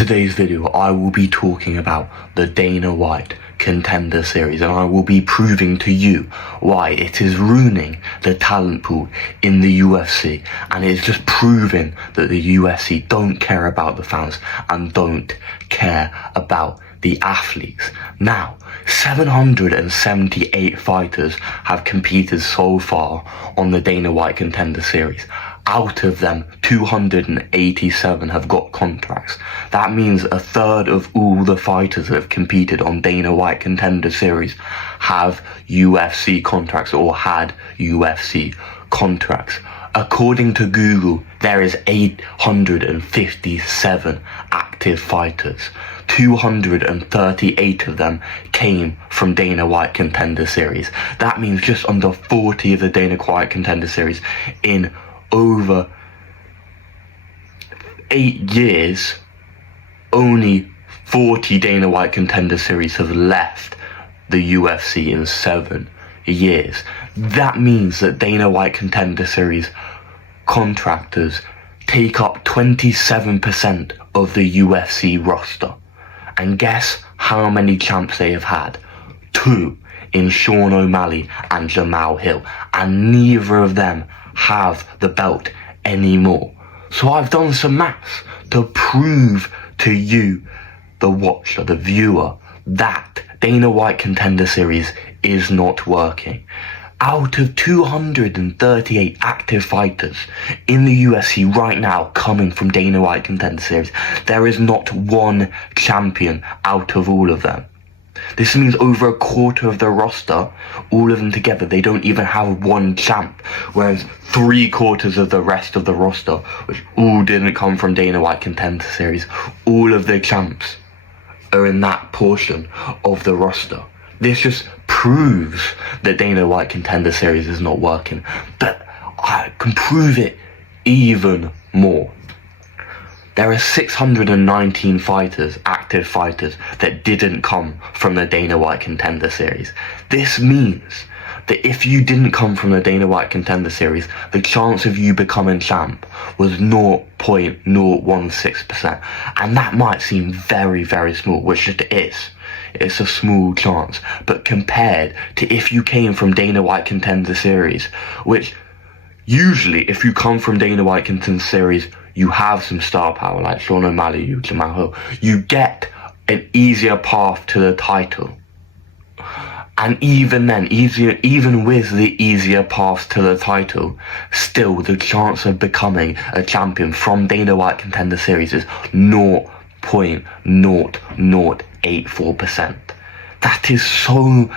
Today's video, I will be talking about the Dana White Contender Series, and I will be proving to you why it is ruining the talent pool in the UFC, and it's just proving that the UFC don't care about the fans and don't care about the athletes. Now, 778 fighters have competed so far on the Dana White Contender Series. Out of them, 287 have got contracts. That means a third of all the fighters that have competed on Dana White Contender Series have UFC contracts or had UFC contracts. According to Google, there is 857 active fighters. 238 of them came from Dana White Contender Series. That means just under 40 of the Dana White Contender Series in over 8 years, only 40 Dana White Contender Series have left the UFC in 7 years. That means that Dana White Contender Series contractors take up 27% of the UFC roster. And guess how many champs they have had? 2 in Sean O'Malley and Jamal Hill, and neither of them have the belt anymore. So I've done some maths to prove to you, the watcher, the viewer, that Dana White Contender Series is not working. Out of 238 active fighters in the UFC right now coming from Dana White Contender Series, there is not one champion out of all of them. This means over a quarter of the roster, all of them together, they don't even have one champ, whereas 3/4 of the rest of the roster, which all didn't come from Dana White Contender Series, all of the champs are in that portion of the roster. This just proves that Dana White Contender Series is not working, but I can prove it even more. There are 619 fighters, active fighters, that didn't come from the Dana White Contender Series. This means that if you didn't come from the Dana White Contender Series, the chance of you becoming champ was 0.016%. And that might seem very, very small, which it is. It's a small chance. But compared to if you came from Dana White Contender Series, which usually if you come from Dana White Contender Series, you have some star power like Sean O'Malley, Jamal Hill. You get an easier path to the title. And even then, even with the easier path to the title, still the chance of becoming a champion from Dana White Contender Series is 0.0084%. That is so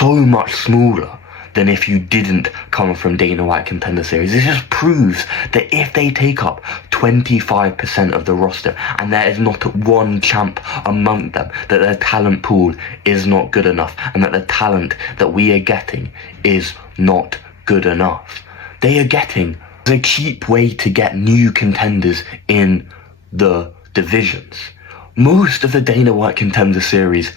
much smaller than if you didn't come from Dana White Contender Series. It just proves that if they take up 25% of the roster and there is not one champ among them, that their talent pool is not good enough and that the talent that we are getting is not good enough. They are getting a cheap way to get new contenders in the divisions. Most of the Dana White Contender Series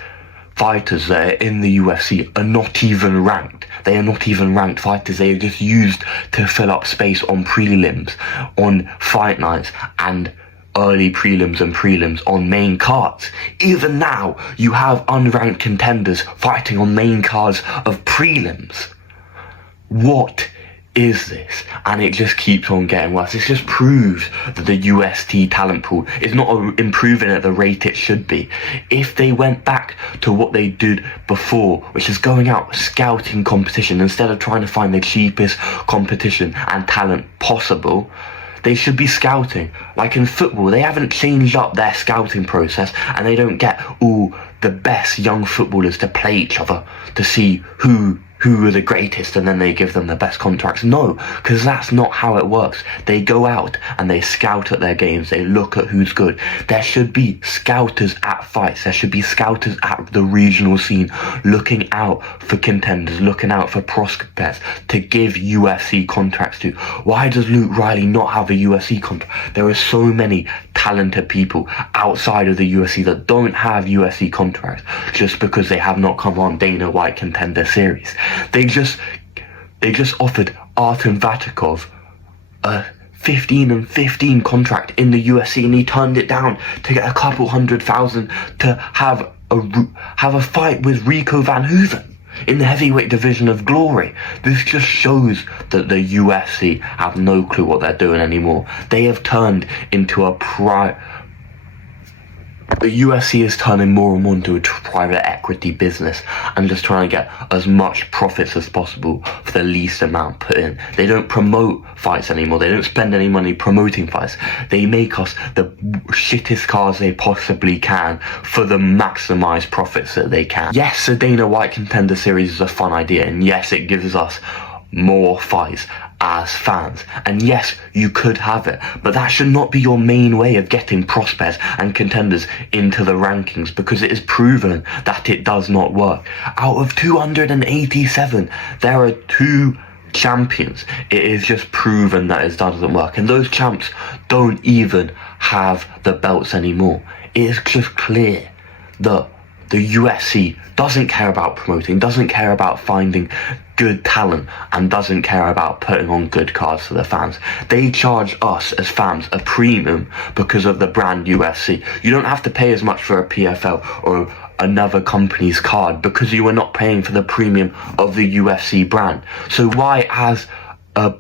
fighters that are in the UFC are not even ranked. They are not even ranked fighters. They are just used to fill up space on prelims, on fight nights, and early prelims and prelims on main cards. Even now, you have unranked contenders fighting on main cards of prelims. What is this? And it just keeps on getting worse. This just proves that the UST talent pool is not improving at the rate it should be. If they went back to what they did before, which is going out scouting competition instead of trying to find the cheapest competition and talent possible, they should be scouting. Like in football, they haven't changed up their scouting process and they don't get all the best young footballers to play each other to see who are the greatest and then they give them the best contracts. No, because that's not how it works. They go out and they scout at their games. They look at who's good. There should be scouters at fights. There should be scouters at the regional scene looking out for contenders, looking out for prospects to give UFC contracts to. Why does Luke Riley not have a UFC contract? There are so many talented people outside of the UFC that don't have UFC contracts just because they have not come on Dana White Contender Series. They just offered Artem Vatakov a 15 and 15 contract in the UFC, and he turned it down to get a couple $100,000 to have a fight with Rico Van Hooven in the heavyweight division of Glory. This just shows that the UFC have no clue what they're doing anymore. They have turned into the UFC is turning more and more into a private equity business and just trying to get as much profits as possible for the least amount put in. They don't promote fights anymore. They don't spend any money promoting fights. They make us the shittest cars they possibly can for the maximized profits that they can. Yes, the Dana White Contender Series is a fun idea, and yes, it gives us more fights as fans, and yes, you could have it, but that should not be your main way of getting prospects and contenders into the rankings, because it is proven that it does not work. Out of 287, there are 2 champions. It is just proven that it doesn't work, and those champs don't even have the belts anymore. It is just clear that the UFC doesn't care about promoting, doesn't care about finding good talent, and doesn't care about putting on good cards for the fans. They charge us as fans a premium because of the brand UFC. You don't have to pay as much for a PFL or another company's card because you are not paying for the premium of the UFC brand. So why, as a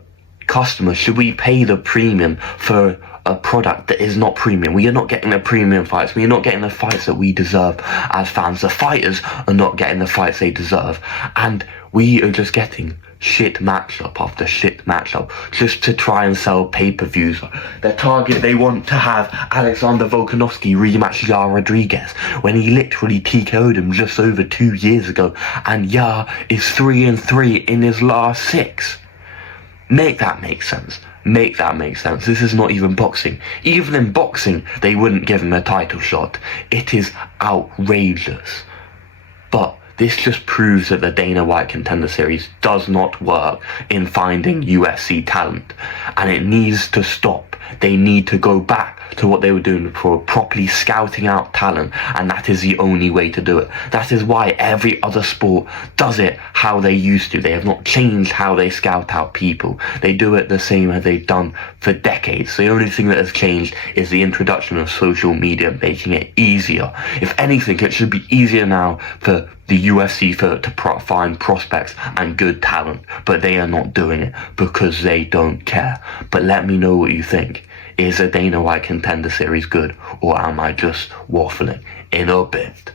customer, should we pay the premium for a product that is not premium? We are not getting the premium fights. We are not getting the fights that we deserve as fans. The fighters are not getting the fights they deserve, and we are just getting shit matchup after shit matchup just to try and sell pay-per-views. Their target, they want to have Alexander Volkanovski rematch Yair Rodriguez when he literally TKO'd him just over 2 years ago, and Yair is 3-3 in his last 6. Make that make sense. Make that make sense. This is not even boxing. Even in boxing, they wouldn't give him a title shot. It is outrageous. But this just proves that the Dana White Contender Series does not work in finding UFC talent, and it needs to stop. They need to go back to what they were doing before, properly scouting out talent, and that is the only way to do it. That is why every other sport does it how they used to. They have not changed how they scout out people. They do it the same as they've done for decades. The only thing that has changed is the introduction of social media, making it easier. If anything, it should be easier now for the UFC to find prospects and good talent, but they are not doing it because they don't care. But let me know what you think. Is a Dana White Contender Series good, or am I just waffling? In a bit.